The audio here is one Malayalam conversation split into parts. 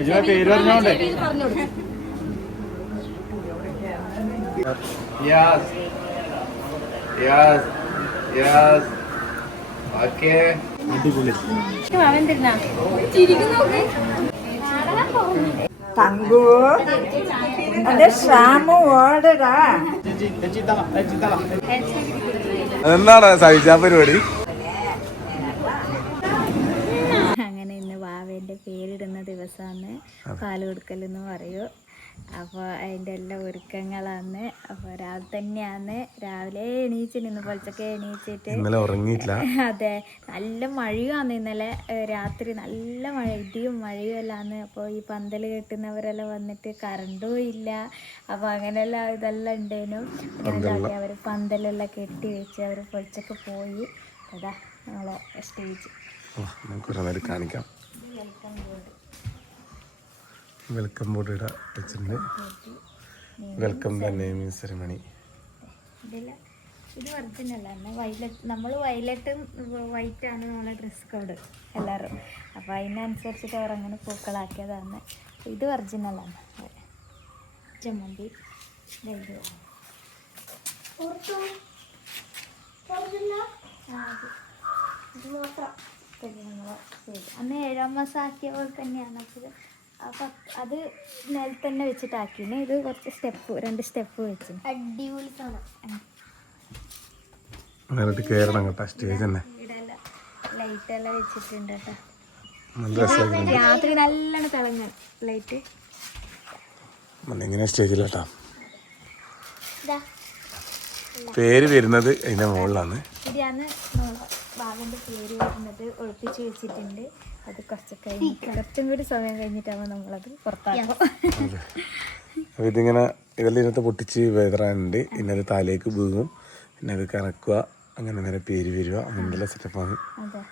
ബിജുവെ പേര് പറഞ്ഞോണ്ട്. യെസ് യെസ് യെസ് ഓക്കേ അടിപൊളി. തങ്കു. അതെ ശ്യാമു ഓടടാ. എന്താണ് സഹിച്ച പരിപാടി അങ്ങനെ ഇന്ന് വാവേന്റെ പേരിടുന്ന ദിവസമാണ് പാൽ കൊടുക്കലെന്ന് പറയൂ. അപ്പോൾ അതിന്റെ എല്ലാ ഒരുക്കങ്ങളാണ്. അപ്പോൾ രാവിലെ തന്നെയാണ്. രാവിലെ എണീച്ചിട്ട് നിന്ന് പൊളിച്ചൊക്കെ എണീച്ചിട്ട് ഇന്നലെ ഉറങ്ങിയിട്ടില്ല. അതെ. നല്ല മഴയുമാണ് ഇന്നലെ. രാത്രി നല്ല മഴ ഇടിയും മഴയും എല്ലാമാണ് അപ്പോൾ ഈ പന്തൽ കെട്ടുന്നവരെല്ലാം വന്നിട്ട് കറണ്ടും ഇല്ല. അപ്പോൾ അങ്ങനെയെല്ലാം ഇതെല്ലാം ഉണ്ടേനും. അവർ പന്തലെല്ലാം കെട്ടി വെച്ച് അവർ പൊളിച്ചൊക്കെ പോയി. അതാ നമ്മളെ സ്റ്റേജ്. നമുക്ക് ഒരു നേരം വെൽക്കം ബോർഡ് ഇടാം വെച്ചിട്ടുണ്ട് വെൽക്കം ദ നെയിമിംഗ് സെറിമണി. ഇത് ഒറിജിനൽ തന്നെ വയലറ്റ് നമ്മൾ വൈലറ്റും വൈറ്റ് ആണ് നമ്മളെ ഡ്രസ് കോഡ് എല്ലാവരും അപ്പോൾ അതിനനുസരിച്ചിട്ട് അവർ അങ്ങനെ പൂക്കളാക്കിയതാണ്. ഇത് ഒറിജിനലാണ് ജമ്മന്തി. ഇത് മാത്രം. ഇത് നമ്മളെ ചെയ്ത്. അന്ന് ഏഴാം മാസം ആക്കിയ പോലെ തന്നെയാണ്. അപ്പോൾ അപ്പം അത് നിലത്ത് തന്നെ വെച്ചിട്ടാക്കിന്. ഇത് കുറച്ച് സ്റ്റെപ്പ് രണ്ട് സ്റ്റെപ്പ് വെച്ചു. അടിപൊളി നേരിട്ട് കയറണം കേട്ടോ. സ്റ്റേജ് തന്നെ. ലൈറ്റ് എല്ലാം വെച്ചിട്ടുണ്ട് കേട്ടോ. രാത്രി നല്ലോണം തിളങ്ങ. ലൈറ്റ് ഇങ്ങനെ സ്റ്റേജിലാട്ടാ പേര് വരുന്നത് അതിന്റെ മുകളിലാണ്. ഇവിടെയാണ് ബാബന്റെ പേര് വരുന്നത് ഒളിപ്പിച്ച് വെച്ചിട്ടുണ്ട്. അത് കുറച്ച് കഴിഞ്ഞിട്ട് കുറച്ചും കൂടി സമയം കഴിഞ്ഞിട്ടാകുമ്പോൾ നമ്മളത് പുറത്താക്കും ഇതിങ്ങനെ ഇതെല്ലാം ഇതിനകത്ത് പൊട്ടിച്ച് വേദറാനുണ്ട് പിന്നെ അത് താലേക്ക് വീഴും. പിന്നെ അത് കറക്കുക. അങ്ങനെ നേരെ പേര് വരിക. അങ്ങനെയുള്ള സെറ്റപ്പാണ്. അതെ.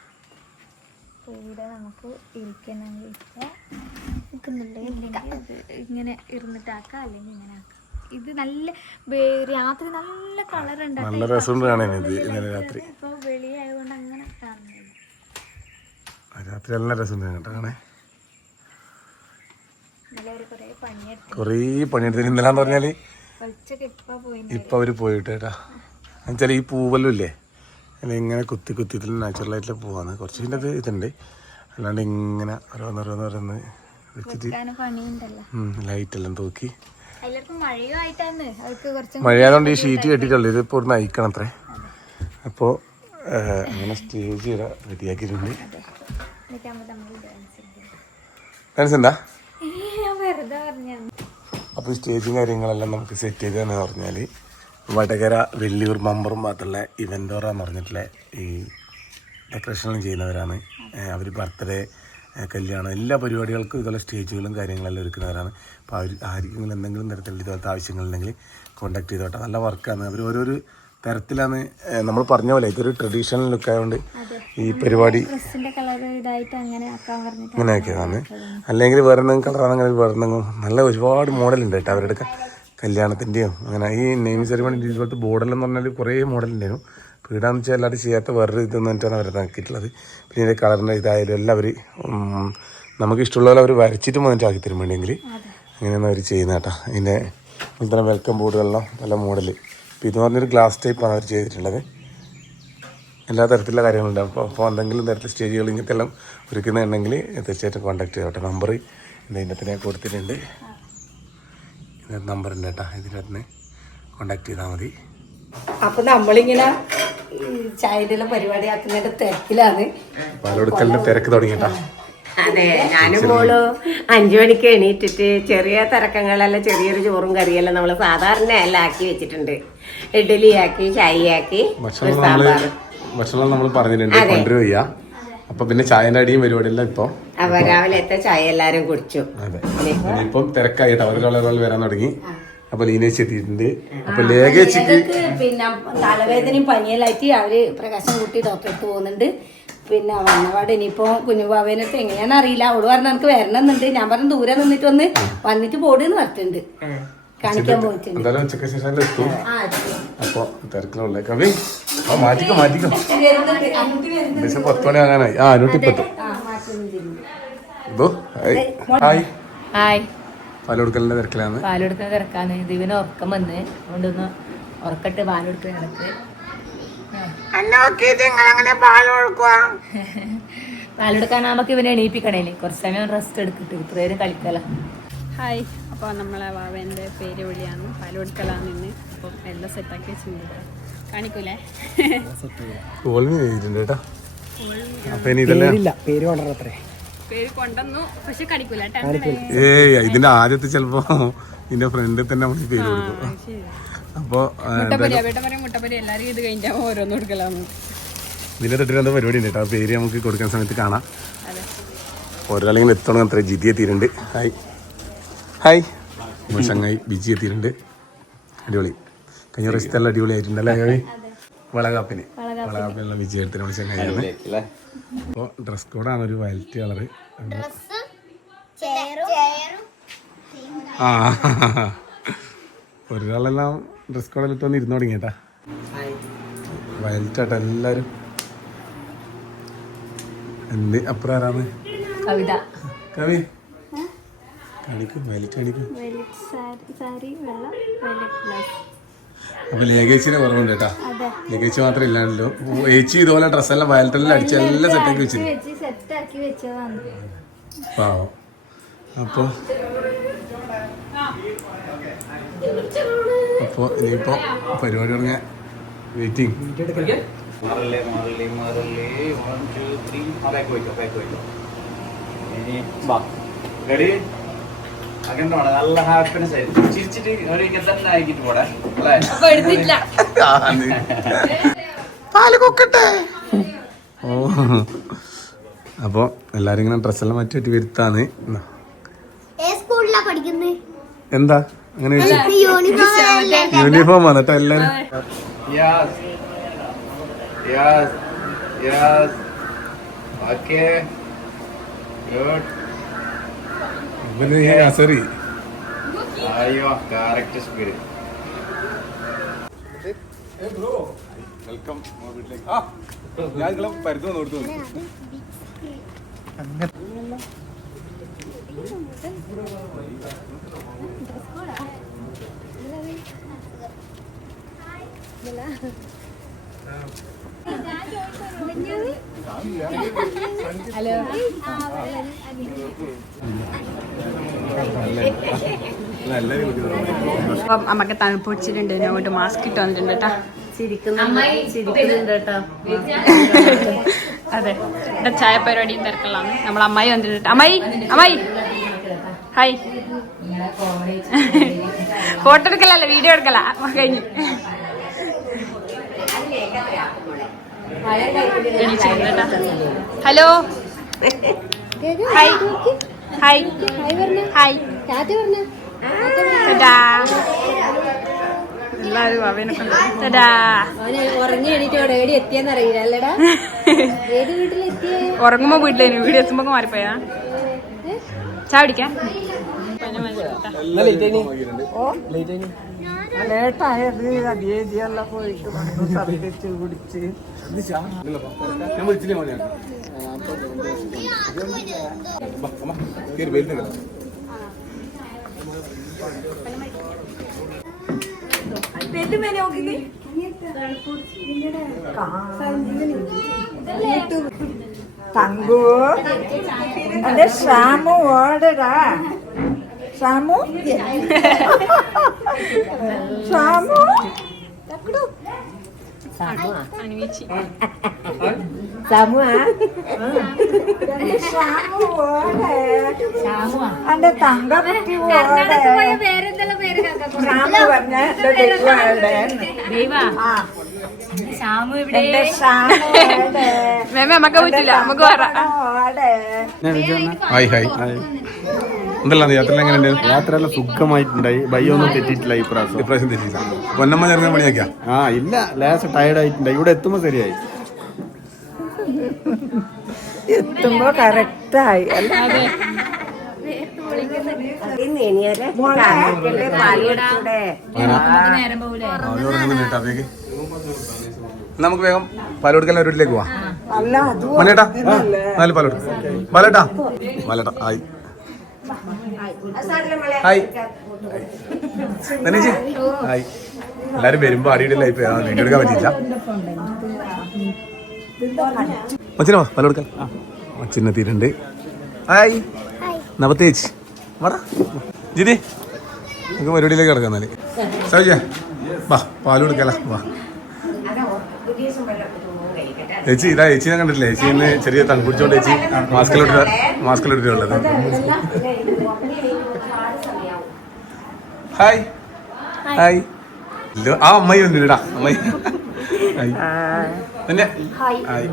ഇവിടെ നമുക്ക് ഇരിക്കണമെങ്കിൽ ഇരിക്കാം. നിൽക്കുന്നുണ്ടെങ്കിൽ ഇങ്ങനെ ഇരുന്നിട്ടാക്കാം. അല്ലെങ്കിൽ ഇങ്ങനെ ആക്കാം. ഇത് നല്ല രാത്രി നല്ല കളർ നല്ല രസമുണ്ടാണ് ഇത് ഇന്നലെ രാത്രി. ഇപ്പോൾ വെളിയായതുകൊണ്ട് അങ്ങനെ കാണുന്നില്ല. രാത്രി നല്ല രസമുണ്ടാണ് കേട്ടോ കാണേ കുറേ പണിയെടുത്ത്. ഇന്നലെന്ന് പോയി ഇപ്പം അവർ പോയിട്ട് കേട്ടാ. എന്നുവെച്ചാൽ ഈ പൂവെല്ലാം ഇല്ലേ? അല്ല ഇങ്ങനെ കുത്തി കുത്തി ഇതിൽ നാച്ചുറലായിട്ടുള്ള പൂവാണ് കുറച്ച് പിന്നെ അത് ഇതുണ്ട്. അല്ലാണ്ട് ഇങ്ങനെ ഓരോന്നോരോന്നോരോന്ന് വെച്ചിട്ട് ലൈറ്റ് എല്ലാം ലൈറ്റെല്ലാം തൂക്കി മഴയായതുകൊണ്ട് ഈ ഷീറ്റ് കെട്ടിട്ടുള്ളൂ ഇത് പൂർണ ഇവിടുന്ന് അയക്കണം അത്രേ. അപ്പോൾ അങ്ങനെ സ്റ്റേജ് റെഡിയാക്കിയിട്ടുണ്ട്. ഡാൻസ് എന്താ? അപ്പോൾ ഈ സ്റ്റേജും കാര്യങ്ങളെല്ലാം നമുക്ക് സെറ്റ് ചെയ്തതെന്ന് പറഞ്ഞാൽ വടകര വെള്ളിയൂർ മമ്പറും ഭാഗത്തുള്ള ഇവന്റോറ എന്ന് പറഞ്ഞിട്ടുള്ള ഈ ഡെക്കറേഷനും ചെയ്യുന്നവരാണ്. അവർ ബർത്ത്ഡേ കല്യാണം. എല്ലാ പരിപാടികൾക്കും ഇതുപോലെ സ്റ്റേജുകളും കാര്യങ്ങളെല്ലാം ഒരുക്കുന്നവരാണ്. അപ്പോൾ അവർ ആർക്കെങ്കിലും എന്തെങ്കിലും തരത്തിലുള്ള ഇതുപോലത്തെ ആവശ്യങ്ങളുണ്ടെങ്കിൽ കോൺടാക്ട് ചെയ്തോട്ടെ. നല്ല വർക്കാണ് അവർ ഓരോരു തരത്തിലാണ് നമ്മൾ പറഞ്ഞ പോലെ. ഇതൊരു ട്രഡീഷണൽ ലുക്ക് ആയതുകൊണ്ട് ഈ പരിപാടി അങ്ങനെയൊക്കെയാണ് അല്ലെങ്കിൽ വേറെ എന്തെങ്കിലും കളറാണ് അങ്ങനെ വേറെ എന്തെങ്കിലും നല്ല ഒരുപാട് മോഡലുണ്ട് കേട്ടോ. അവരുടെ കല്യാണത്തിന്റെയും അങ്ങനെ ഈ നെയിം സെറിമണി ഇതുപോലത്തെ ബോർഡെല്ലാം പറഞ്ഞാൽ കുറേ മോഡലുണ്ടായിരുന്നു ഇടാന്ന് വെച്ചാൽ എല്ലാവരും ചെയ്യാത്ത വേറൊരു ഇതെന്ന് പറഞ്ഞിട്ടാണ് അവരെ നോക്കിയിട്ടുള്ളത്. പിന്നെ ഇതിന്റെ കളറിന്റെ ഇതായാലും എല്ലാം അവർ നമുക്ക് ഇഷ്ടമുള്ള പോലെ അവർ വരച്ചിട്ട് വന്നിട്ട് ആക്കി തരും വേണമെങ്കിൽ അങ്ങനെയാണ് അവർ ചെയ്യുന്നത് കേട്ടോ. ഇതിന്റെ ഇത്തരം വെൽക്കം ബോർഡുകളിലോ നല്ല മോഡൽ ഇപ്പോൾ ഇത് പറഞ്ഞൊരു ഗ്ലാസ് ടൈപ്പാണ് അവർ ചെയ്തിട്ടുള്ളത്. എല്ലാ തരത്തിലുള്ള കാര്യങ്ങളുണ്ടാവും അപ്പോൾ അപ്പോൾ എന്തെങ്കിലും തരത്തിൽ സ്റ്റേജുകൾ ഇങ്ങനത്തെ എല്ലാം ഒരുക്കുന്നുണ്ടെങ്കിൽ തീർച്ചയായിട്ടും കോൺടാക്ട് ചെയ്തോട്ടെ നമ്പർ ഇതിന്റെ തന്നെ കൊടുത്തിട്ടുണ്ട്. ഇതിന്റെ നമ്പർ ഉണ്ട് കേട്ടോ. ഇതിന്റെ അകത്ത് കോൺടാക്ട് ചെയ്താൽ മതി. അപ്പോൾ നമ്മളിങ്ങനെ ചായയുടെ പരിപാടി ആക്കുന്നതിന്റെ തിരക്കിലാണ്. പാലൊടുക്കലിന്റെ തിരക്ക് തുടങ്ങി അതെ ഞാനും മോൾ അഞ്ചു മണിക്ക് എണീറ്റിട്ട് ചെറിയ തിരക്കങ്ങളെല്ലാം ചെറിയൊരു ചോറും കറിയെല്ലാം നമ്മൾ സാധാരണ എല്ലാം ആക്കി വെച്ചിട്ടുണ്ട്. ഇഡ്ഡലി ആക്കി ചായ ആക്കി ഭക്ഷണം നമ്മൾ പറഞ്ഞിട്ടുണ്ട് കൊണ്ടുവരിക. അപ്പോൾ പിന്നെ ചായന്റെ അടിയും പരിപാടിയെല്ലാം ഇപ്പൊ അപ്പൊ രാവിലത്തെ ചായ എല്ലാരും കുടിച്ചു. അതെ. ഇപ്പം തിരക്കായിട്ട് അവരുടെ വരാൻ തുടങ്ങി. അപ്പോൾ ലീനേച്ച് എത്തിയിട്ടുണ്ട്. അപ്പൊ ലേഖേച്ചിക്ക് പിന്നെ തലവേദനയും പനിയെല്ലായിട്ട് അവർ പ്രകാശം കൂട്ടി ഡോക്ടറെ അടുത്ത് പോകുന്നുണ്ട്. പിന്നെ വന്നപാട് ഇനിയിപ്പോ കുഞ്ഞുബാബേനടുത്ത് എങ്ങനെയാണെന്ന് അറിയില്ല. അവൾ പറഞ്ഞ എനിക്ക് വരണമെന്നുണ്ട്. ഞാൻ പറഞ്ഞു ദൂരെ നിന്നിട്ട് വന്ന് വന്നിട്ട് പോടുന്ന് പറഞ്ഞിട്ടുണ്ട്. കാണിക്കാൻ പോയിട്ടുണ്ട്. എന്തായാലും ഉച്ചയ്ക്ക് ശേഷം എത്തും? അപ്പോൾ തിരക്കിലുള്ള കവി ആ മാറ്റിക്കോ മാറ്റിക്കോ. വരുന്നുണ്ട് അങ്ങോട്ട് വരുന്നുണ്ട് ഏകദേശം പത്ത് മണി ആകാനായി. ആ നൂറ്റിപ്പത്ത് ആ മാറ്റുന്നുണ്ട് ദോ, ഹായ്. ഹായ്. കൊടുക്കലിന്റെ തിരക്കിലാണ്. പാലെടുക്കുന്ന തിരക്കാണ്. ദിവന് ഉറക്കം വന്ന്. അതുകൊണ്ടൊന്ന് ഉറക്കട്ട് പാലെടുക്കാൻ നമുക്ക് ഇവനെ എണീപ്പിക്കണേ. കുറച്ച് സമയം റെസ്റ്റ് എടുക്കിട്ട്. ഇത്രയും കളിക്കല. ഹായ്. അപ്പോൾ നമ്മളെ വാവേന്റെ പേര് വിളിയാണ്. പാലോടുക്കലാന്ന് നിന്ന് അപ്പം എല്ലാം സെറ്റാക്കി വെച്ചിട്ടുണ്ട്. കാണിക്കൂലേ? അപ്പൊ ഇനി ഇതെല്ലാം? പേര് വളരെ അത്രേ. ഏയ് ഇതിന്റെ ആദ്യത്തെ ചിലപ്പോ ഇതിന്റെ ഫ്രണ്ടിൽ തന്നെ നമ്മൾ പേര് കൊടുക്കും. അപ്പോ ഇതിന്റെ തൊട്ടിൽ എന്തോ പരിപാടി ഉണ്ട് കേട്ടോ. പേര് നമുക്ക് കൊടുക്കുന്ന സമയത്ത് കാണാം. ഒരാളിങ്ങനെ എത്തണം അത്ര ജിതി എത്തിയിട്ടുണ്ട്. ഹായ്. ഹായ്. നമ്മൾ ചങ്ങായി ബിജി എത്തിയിട്ടുണ്ട്. അടിപൊളി. കഴിഞ്ഞ പ്രാവശ്യത്തെ എല്ലാം അടിപൊളി ആയിട്ടുണ്ടല്ലേ കവി വളകാപ്പിന്. വളകാപ്പിനുള്ള വിജയത്തിന് ചങ്ങായിയാണ് അപ്പോൾ ഡ്രസ് കോഡാണ് ഒരു വയലറ്റ് കളറ് ആ. ഒരാളെല്ലാം ഡ്രസ് കോഡെല്ലാം ഇട്ട് വന്ന് ഇരുന്ന് തുടങ്ങിയേട്ടാ. വയലറ്റ് ആട്ടോ എല്ലാവരും എന്ത്? അപ്പുറം ആരാണ്? കവിത. കവി. കാണിക്കും വയലറ്റ് കാണിക്കും. അപ്പൊ ലേഖേച്ചിനെ കുറവുണ്ട് കേട്ടാ. ലേഖേച്ചി മാത്രം ഇല്ലാണ്ടല്ലോ. ഏച്ചി ഇതുപോലെ ഡ്രസ്സെല്ലാം വയലറ്റെല്ലാം അടിച്ച് എല്ലാം സെറ്റാക്കി ആക്കി വെച്ചു വെച്ചതാണ്. പാവം. അപ്പൊ അപ്പൊ ഇനിയിപ്പോ പരിപാടി തുടങ്ങിയ വെയിറ്റിംഗ് മാറല്ലേ മാറല്ലേ മാറല്ലേ. വൺ ടു ത്രീ ബാക്ക് പോയിക്കോ ഇനി വാ. റെഡി അങ്ങനെ വേണം നല്ല ഹാപ്പിനെസ് ആയിരിക്കും ചിരിച്ചിട്ട് ഒരു ഇങ്ങനെ തന്നെ ആക്കിട്ട് പോടെ അല്ലേ? ഓ. അപ്പൊ എല്ലാരും ഇങ്ങനെ ഡ്രസ്സെല്ലാം മാറ്റി മാറ്റി വരുത്താന്ന്. എന്താ? അങ്ങനെ യൂണിഫോം യൂണിഫോം ആണ് കേട്ടോ എല്ലാരും. Yes yes yes okay good ഇവന് അസറി അയ്യോ കറക്റ്റ് സ്പീഡ് വെൽക്കം വീട്ടിലേക്ക്. ആ ഞാൻ നിങ്ങളെ പരുത്തു നോർത്തു എല്ലാവരും അപ്പം അമ്മയ്ക്ക് തണുപ്പ് പിടിച്ചിട്ടുണ്ട് അങ്ങോട്ട് മാസ്ക് ഇട്ട് വന്നിട്ടുണ്ട് കേട്ടാ അതെ. ഇവിടെ ചായ പരിപാടിയും തിരക്കലാണ് നമ്മൾ അമ്മായി വന്നിട്ടുണ്ട് അമ്മായി അമ്മായി. ഹായ് ഫോട്ടോ എടുക്കലല്ല വീഡിയോ എടുക്കല. കഴിഞ്ഞു. Hello hi hi. Hi tata എല്ലാവരും അവനെ ഉറങ്ങി അല്ലടാ ഏത് വീട്ടിലെത്തിയേ? ഉറങ്ങുമ്പോ വീട്ടിലേനു വീട് എത്തുമ്പോ മാറിപ്പോയാ. ചായ വരുന്നില്ല. തങ്കു. അതെ ഷാമു ഓടടാ. ഷാമു ഷാമു അന്റെ തങ്ക ഷാമു പറഞ്ഞ ഇവിടെ ഷാമു ഓടെ മേമ നമുക്ക് പറ്റില്ല നമുക്ക് പറയാം ഹായ്. ഹായ്. എന്തെല്ലാം യാത്ര എങ്ങനെയുണ്ട്? യാത്രയെല്ലാം സുഖമായിട്ടുണ്ടായി. ബയ്യൊന്നും തെറ്റിയിട്ടില്ല ഈ പ്രാവശ്യം. ഇപ്രാവശ്യം തെറ്റിയില്ല പൊന്നമ്മ ചേർന്ന പണിയാക്കിയാ? ആ ഇല്ല ലാസ്റ്റ് ടയർഡ് ആയിട്ടുണ്ടായി ഇവിടെ എത്തുമ്പോ ശരിയായി. എത്തുമ്പോ കറക്റ്റായി നമുക്ക് വേഗം പാലോടുക്കൽ വീട്ടിലേക്ക് പോവാം. അല്ല അത് മണിയേട്ടാ നാല് പാലോട് പാലേട്ടാ പാലേട്ടാ ആയി. ഹായ് ധനേജി. ഹായ് എല്ലാരും വരുമ്പോ അടിയുടെ ലൈഫ് വീഡിയോ എടുക്കാൻ പറ്റിയില്ല മച്ചിനോ പാലോടുക്കൽ മച്ചിനെത്തിയിട്ടുണ്ട് ഹായ് നവത്തേജ് വാടാ. ജിതി നമുക്ക് പരിപാടിയിലേക്ക് കിടക്കാം എന്നാൽ. സൗജ വാ പാലോടുക്കല വാ. ചേച്ചി ഇതാ ചേച്ചിനെ കണ്ടിട്ടില്ലേ? ചേച്ചി ഇന്ന് ചെറിയ തണുപ്പിടിച്ചോണ്ട് ചേച്ചി മാസ്കിലിട്ട് മാസ്കിലിട്ടുള്ളത് ഹായ് ഹായ് ആ അമ്മായി വന്നിട്ടാ അമ്മായി. തന്നെ ഹായ്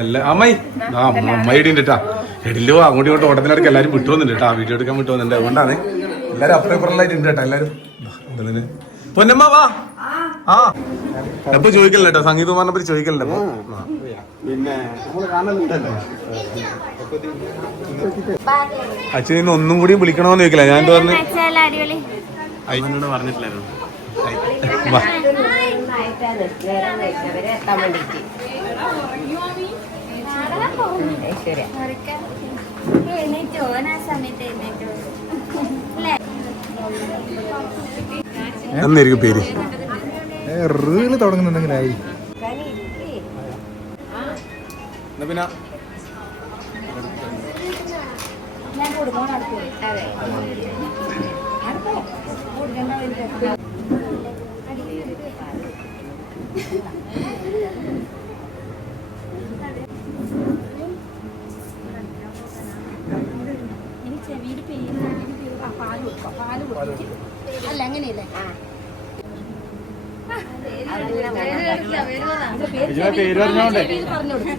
അല്ല അമ്മായി. ആ അമ്മയുടെ ഉണ്ട് കേട്ടാ എടിലോ അങ്ങോട്ടും ഇങ്ങോട്ടും ഓട്ടത്തിനടക്ക് എല്ലാവരും വിട്ടു വന്നിട്ടുണ്ട് കേട്ടോ വീഡിയോ എടുക്കാൻ വിട്ടു വന്നിട്ടുണ്ട് അതുകൊണ്ടാണ് എല്ലാവരും അപ്പുറം ഇപ്പുറം ഉണ്ട് കേട്ടോ എല്ലാവരും. പൊന്നമ്മ വാ. ആ. എപ്പൊ ചോദിക്കല്ലോ കേട്ടോ സംഗീത പറഞ്ഞപ്പോ ചോദിക്കല്ലോ അപ്പൊ പിന്നെ അച്ഛൻ ഇന്ന് ഒന്നും കൂടി വിളിക്കണമെന്ന് ചോദിക്കില്ല ഞാൻ പറഞ്ഞു? പറഞ്ഞിട്ടില്ലായിരുന്നു. വാ. എത്താൻ പേര്. റീൽ തുടങ്ങുന്നുണ്ടെങ്കിലായി എഴുന്നേറ്റോ അല്ലേ എന്നായിരിക്കും പേര് റീൽ തുടങ്ങുന്നുണ്ടെങ്കിലായി എന്നാ പിന്നെ അല്ല അങ്ങനെയല്ലേ? പേര് പറഞ്ഞോണ്ടേ.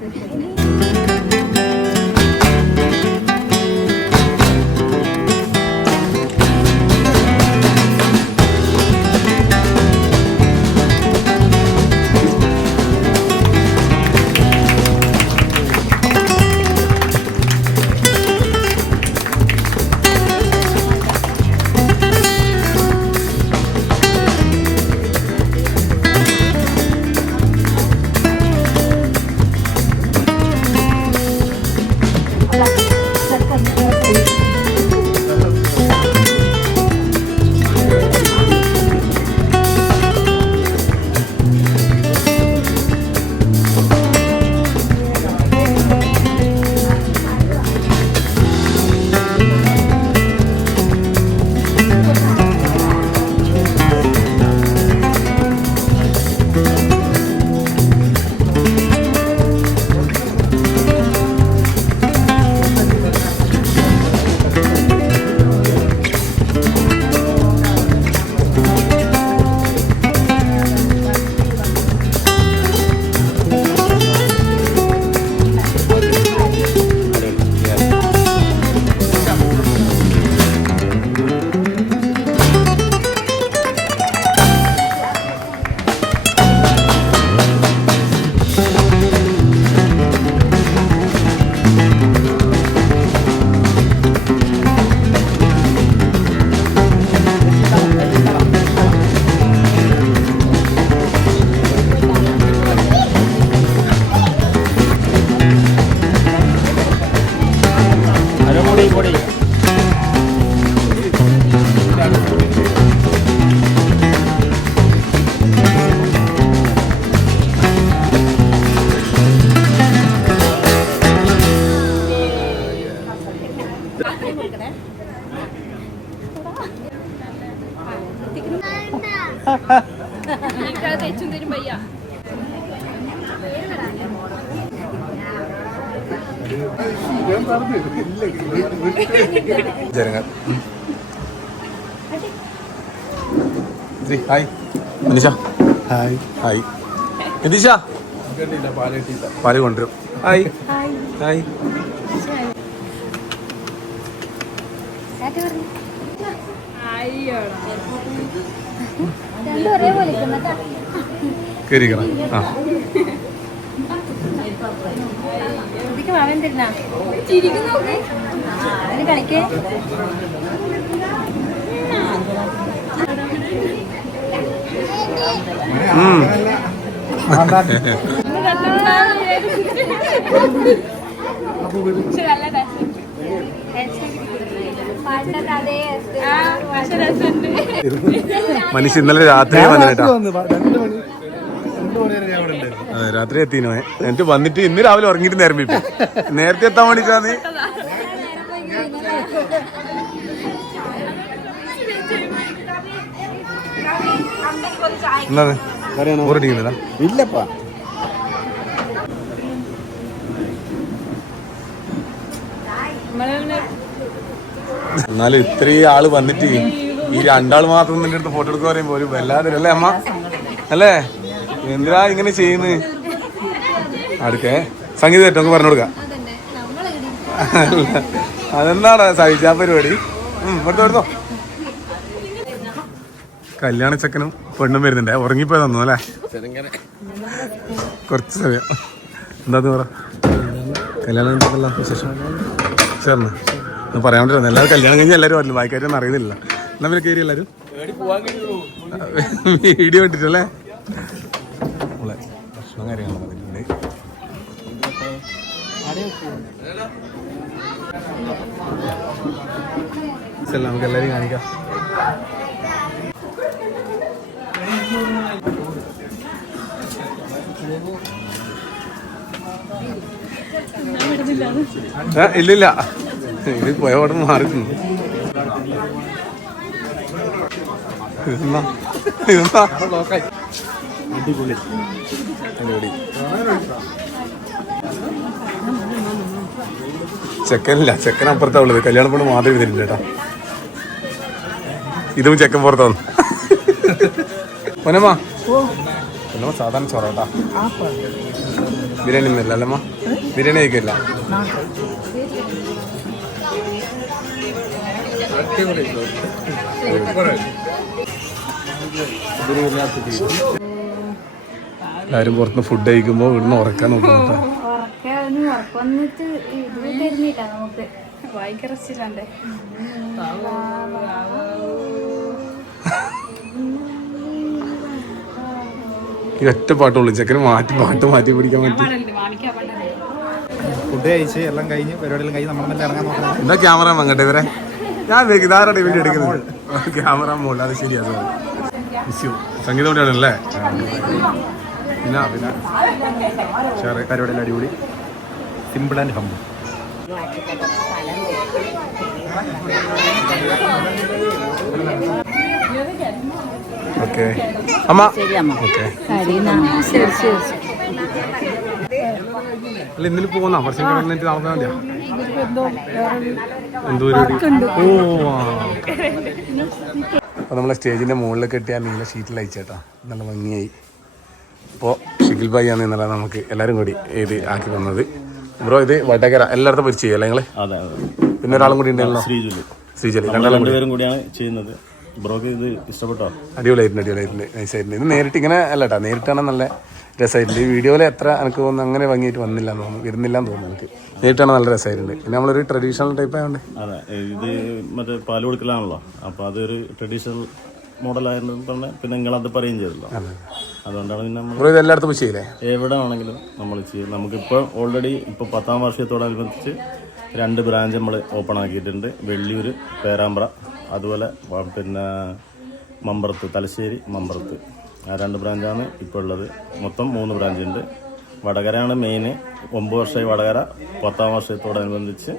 തെച്ചും ജനങ്ങൾ G, hi. Ninisha hi. Hi. Nitisha പാൽ കൊണ്ടുവരും. ഹായ്. ഹായ്. രണ്ടും ഒരേപോലെ ഇരിക്കുന്നതാ. കയറിക്കണം ആ അവൻ കളിക്കേ മനുഷ്യ ഇന്നലെ രാത്രി വന്നിട്ടാ അതെ രാത്രി എത്തിനോ. എന്നിട്ട് വന്നിട്ട് ഇന്ന് രാവിലെ ഉറങ്ങിട്ട് നേരം നേരത്തെ എത്താൻ വേണ്ടിട്ടാന്ന് ബോറടിക്കുന്നില്ല. ഇല്ലപ്പാ. എന്നാലും ഇത്രയും ആൾ വന്നിട്ട് ഈ രണ്ടാൾ മാത്രം നിന്റെ അടുത്ത് ഫോട്ടോ എടുക്കുക പറയുമ്പോ ഒരു വല്ലാതെ അല്ലേ അമ്മ? അല്ലേ? എന്തിനാ ഇങ്ങനെ ചെയ്യുന്നത് അടുക്കേ സംഗീതം ഏറ്റവും നമുക്ക് പറഞ്ഞു കൊടുക്കാം. അതെന്താണ് സഹിച്ചാ പരിപാടി? ഉം, എടുത്തോ എടുത്തോ. കല്യാണ ചെക്കനും പെണ്ണും വരുന്നുണ്ട്. ഉറങ്ങിപ്പോയി തന്നു അല്ലേ? കുറച്ച് സമയം. എന്താന്ന് പറ? കല്യാണം എന്തൊക്കെയുള്ള വിശേഷം? ചേർന്ന്? പറയാൻ പറ്റില്ല. എല്ലാവരും കല്യാണം കഴിഞ്ഞ് എല്ലാവരും വരില്ല? വായിക്കാറ്റൊന്നും അറിയുന്നില്ല എന്നാ പിന്നെ കയറി എല്ലാവരും? വീഡിയോ ഇട്ടിട്ടല്ലേ നമ്മളെ ഭക്ഷണം കാര്യങ്ങളൊക്കെ നമുക്ക് എല്ലാവരും കാണിക്കാം. ഇല്ലില്ല. ഇത് പോയ അവിടെ മാറി അടിപൊളി. അടിപൊളി. ചെക്കനില്ല. ചെക്കൻ അപ്പുറത്താ ഉള്ളത്. കല്യാണ പെണ്ണ് മാത്രം കേട്ടോ. ഇതും ചെക്കൻ പുറത്താണ് പൊന്നമ്മ. പൊന്നമ്മ സാധാരണ ചോറാട്ടാ ബിരിയാണി ഒന്നുമില്ല അല്ലമ്മ ബിരിയാണി കഴിക്കില്ല. എല്ലാവരും പുറത്തുനിന്ന് ഫുഡ് കഴിക്കുമ്പോൾ ഇവിടുന്ന് ഉറക്കാൻ നോക്കുന്നു ഉറക്കെ ഈ ഒറ്റ പാട്ടുള്ളൂ ചെക്കന് മാറ്റി പാട്ട് മാറ്റി പിടിക്കാൻ പറ്റി. ഫുഡ് കഴിച്ച് എല്ലാം കഴിഞ്ഞ് പരിപാടിയെല്ലാം കഴിഞ്ഞ് നമ്മൾ തന്നെ ഇറങ്ങാൻ നോക്കണം. എന്താ ക്യാമറ വാങ്ങട്ടെ ഇവരെ? ഞാൻ ഇതാരുടെ വീഡിയോ എടുക്കുന്നത്? ക്യാമറ മോളിൽ അത് ശരിയാ സാർ മിസ്യു സംഗീതം കൂടിയാണല്ലേ പിന്നെ പിന്നെ. ഷെയർ പരിപാടിയെല്ലാം അടിപൊളി. Simple and humble okay. അമ്മ. ഓക്കെ. അല്ല ഇന്നലെ പോകുന്ന വർഷം കഴിഞ്ഞിട്ട് നടന്നാൽ മതിയാ? എന്തോ ഓ ആ, അപ്പൊ നമ്മളെ സ്റ്റേജിന്റെ മുകളിൽ കെട്ടിയ നീല ഷീറ്റിൽ അയച്ചേട്ടാ. നല്ല ഭംഗിയായി. അപ്പോൾ ഷിഖിൽ ഭായി ആണ് ഇന്നലെ നമുക്ക് എല്ലാവരും കൂടി ഇത് ആക്കി തന്നത്. ബ്രോ ഇത് വടകര. എല്ലായിടത്തും പരിചയം അല്ലേ അതെ പിന്നെ ഒരാളും കൂടി ഉണ്ടല്ലോ? ശ്രീജലി. രണ്ടാളും കൂടി. കൂടിയാണ് ചെയ്യുന്നത്. ബ്രോക്ക് ഇത് ഇഷ്ടപ്പെട്ടോ? അടിപൊളിയായിട്ടുണ്ട് അടിപൊളിയായിട്ടുണ്ട്. നൈസായിട്ടുണ്ട് ഇത് നേരിട്ട് ഇങ്ങനെ അല്ലട്ടാ നേരിട്ടാണ് നല്ല രസമായിട്ടുണ്ട്. ഈ വീഡിയോയിൽ എത്ര എനിക്ക് തോന്നുന്നു അങ്ങനെ ഭംഗിയായിട്ട് വന്നില്ല എന്ന് തോന്നുന്നു വരുന്നില്ല എന്ന് തോന്നുന്നു എനിക്ക്. നേരിട്ടാണ് നല്ല രസമായിട്ടുണ്ട്. പിന്നെ നമ്മളൊരു ട്രഡീഷണൽ ടൈപ്പ് ആയതുകൊണ്ട് അതെ ഇത് മറ്റേ പാൽ കൊടുക്കലാണല്ലോ. അപ്പോൾ അതൊരു ട്രഡീഷണൽ മോഡലായിരുന്നു പറഞ്ഞ പിന്നെ നിങ്ങളത് പറയുകയും ചെയ്തല്ലോ. അതുകൊണ്ടാണ് പിന്നെ നമ്മൾ എല്ലായിടത്തും ചെയ്യില്ലേ? എവിടെ ആണെങ്കിലും നമ്മൾ ചെയ്യും. നമുക്കിപ്പോൾ ഓൾറെഡി ഇപ്പോൾ പത്താം വർഷത്തോടനുബന്ധിച്ച് രണ്ട് ബ്രാഞ്ച് നമ്മൾ ഓപ്പൺ ആക്കിയിട്ടുണ്ട്. വെള്ളിയൂർ പേരാമ്പ്ര. അതുപോലെ പിന്നെ മമ്പറത്ത് തലശ്ശേരി മമ്പറത്ത്. ആ രണ്ട് ബ്രാഞ്ചാണ് ഇപ്പോൾ ഉള്ളത്. മൊത്തം മൂന്ന് ബ്രാഞ്ച് ഉണ്ട് വടകരയാണ് മെയിന് ഒമ്പത് വർഷമായി വടകര. പത്താം വർഷത്തോടനുബന്ധിച്ച്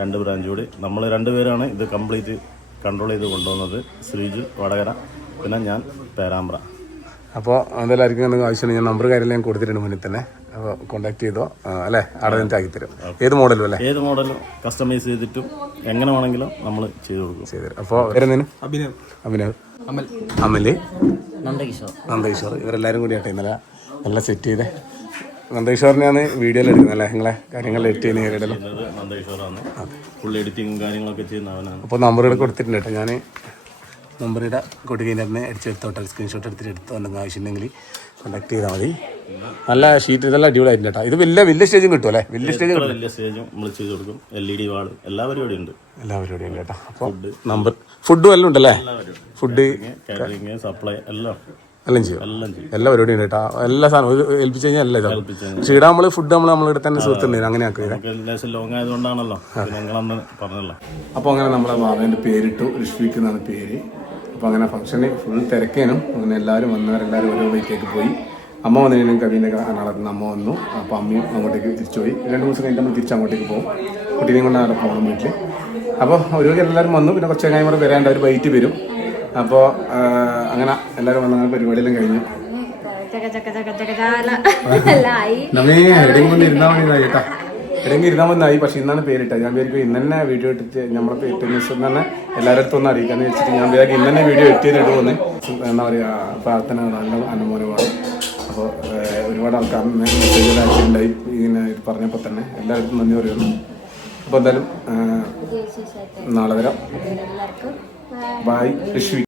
രണ്ട് ബ്രാഞ്ച് കൂടി. നമ്മൾ രണ്ടുപേരാണ് ഇത് കംപ്ലീറ്റ് കൺട്രോൾ ചെയ്ത് കൊണ്ടുവന്നത്. ശ്രീജു വടകര പിന്നെ ഞാൻ പേരാമ്പ്ര. അപ്പോൾ എന്തെല്ലാവർക്കും എന്തെങ്കിലും ആവശ്യമുണ്ടെങ്കിൽ ഞാൻ നമ്പർ ഞാൻ കൊടുത്തിട്ടുണ്ട് മുന്നിൽ തന്നെ. അപ്പോൾ കോൺടാക്ട് ചെയ്തോ? ആ, അല്ലേ? അവിടെ നിന്ന് ആക്കി തരും. ഏത് മോഡലും അല്ലേ? ഏത് മോഡലും കസ്റ്റമൈസ് ചെയ്തിട്ടും എങ്ങനെ വേണമെങ്കിലും നമ്മൾ ചെയ്തു കൊടുക്കും. ചെയ്തു തരും. അപ്പോൾ വരുന്നതിന് അഭിനവ്. അഭിനവ്. അമൽ. നന്ദകിഷോർ. നന്ദകിഷോർ. ഇവരെല്ലാവരും കൂടി ആട്ടെ ഇന്നലെ നല്ല സെറ്റ് ചെയ്തേ. നന്ദകിഷോറിനെയാണ് വീഡിയോയിൽ എടുക്കുന്നത് അല്ലേ നിങ്ങളെ കാര്യങ്ങൾ എഡിറ്റ് ചെയ്യുന്ന ഏരിയയിലും ഫുൾ എഡിറ്റിങ്ങും കാര്യങ്ങളൊക്കെ അപ്പോൾ നമ്പറുകൾ കൊടുത്തിട്ടുണ്ട് കേട്ടോ. ഞാൻ നമ്പറിടെ കൊടുക്കുന്നതിന് തന്നെ അടിച്ചെടുത്തോട്ടെ സ്ക്രീൻഷോട്ട് എടുത്തിട്ട് എടുത്തോ എന്തെങ്കിലും ആവശ്യമുണ്ടെങ്കിൽ കോണ്ടാക്ട് ചെയ്താൽ മതി. നല്ല ഷീറ്റ് ഇതെല്ലാം അടിപൊളിയായിട്ട് കേട്ടോ. ഇത് വലിയ വലിയ സ്റ്റേജും കിട്ടും അല്ലേ? വലിയ സ്റ്റേജ് വലിയ സ്റ്റേജും നമ്മൾ ചെയ്ത് കൊടുക്കും. L E D wall. എല്ലാ പരിപാടിയും ഉണ്ട്. എല്ലാ പരിപാടിയും ഉണ്ട് കേട്ടോ. അപ്പോൾ നമ്പർ ഫുഡും എല്ലാം ഉണ്ടല്ലേ? ഫുഡ് കാറ്ററിങ് സപ്ലൈ എല്ലാം. എല്ലാം ചെയ്യും. എല്ലാം പരിപാടിയും ഉണ്ട് കേട്ടോ. എല്ലാ സാധനവും. ഏൽപ്പിച്ചു കഴിഞ്ഞാൽ എല്ലാം ഇതാണ് പക്ഷേ ഇവിടെ നമ്മൾ ഫുഡ് നമ്മൾ നമ്മളിവിടെ തന്നെ സുഹൃത്തുണ്ടായിരുന്നു അങ്ങനെ ആക്കുക ലോങ് ആയതുകൊണ്ടാണല്ലോ. പറഞ്ഞല്ലോ. അപ്പോൾ അങ്ങനെ നമ്മളെ മാവേന്റെ പേരിട്ടു. ഋഷ്വിക്ക് എന്നാണ് പേര്. അപ്പോൾ അങ്ങനെ ഫംഗ്ഷന് ഫുൾ തിരക്കേനും. അങ്ങനെ എല്ലാവരും വന്നവരെല്ലാവരും ഓരോ വഴിക്കേക്ക് പോയി. അമ്മ വന്നതിനും കവിന്റെ നടത്തുന്ന അമ്മ വന്നു. അപ്പോൾ അമ്മയും അങ്ങോട്ടേക്ക് തിരിച്ചു പോയി. രണ്ട് ദിവസം കഴിഞ്ഞിട്ട് നമ്മൾ തിരിച്ച് അങ്ങോട്ടേക്ക് പോകും. കുട്ടീനെയും കൊണ്ട് അവിടെ പോകണം വീട്ടിൽ അപ്പോൾ ഒരു എല്ലാവരും വന്നു. പിന്നെ കുറച്ച് കഴിഞ്ഞാൽ വരാണ്ട് അവർ വൈറ്റ് വരും. അപ്പോൾ അങ്ങനെ എല്ലാവരും വന്ന പരിപാടിയെല്ലാം കഴിഞ്ഞു. ചക്ക ചക്ക ചക്ക ചക്ക ചാല. ആയി. നമ്മേ എവിടെയും കൊണ്ട് ഇരുന്നാൽ മതി കേട്ടാ. എവിടെയെങ്കിലും ഇരുന്നാൽ മതി പക്ഷെ ഇന്നാണ് പേരിട്ടത്. ഞാൻ പേര് ഇന്ന് തന്നെ വീഡിയോ ഇട്ടിട്ട് നമ്മളെ ന്യൂസ് തന്നെ എല്ലാവരുടെ അടുത്തും ഒന്ന് അറിയിക്കാന്ന് വെച്ചിട്ട് ഞാൻ പേരാക്കി ഇന്ന് തന്നെ വീഡിയോ എഡിറ്റ് ചെയ്ത് ഇടുമെന്ന് എന്താ പറയുക പ്രാർത്ഥന നല്ല അനുമോനമാണ് അപ്പോൾ ഒരുപാട് ആൾക്കാർ മെസ്സേജ് ഉണ്ടായി ഇങ്ങനെ ഇത് പറഞ്ഞപ്പോൾ തന്നെ എല്ലാവർക്കും നന്ദി പറയുന്നു. അപ്പോൾ എന്തായാലും നാളെ വരാം. ബായ് ഋഷി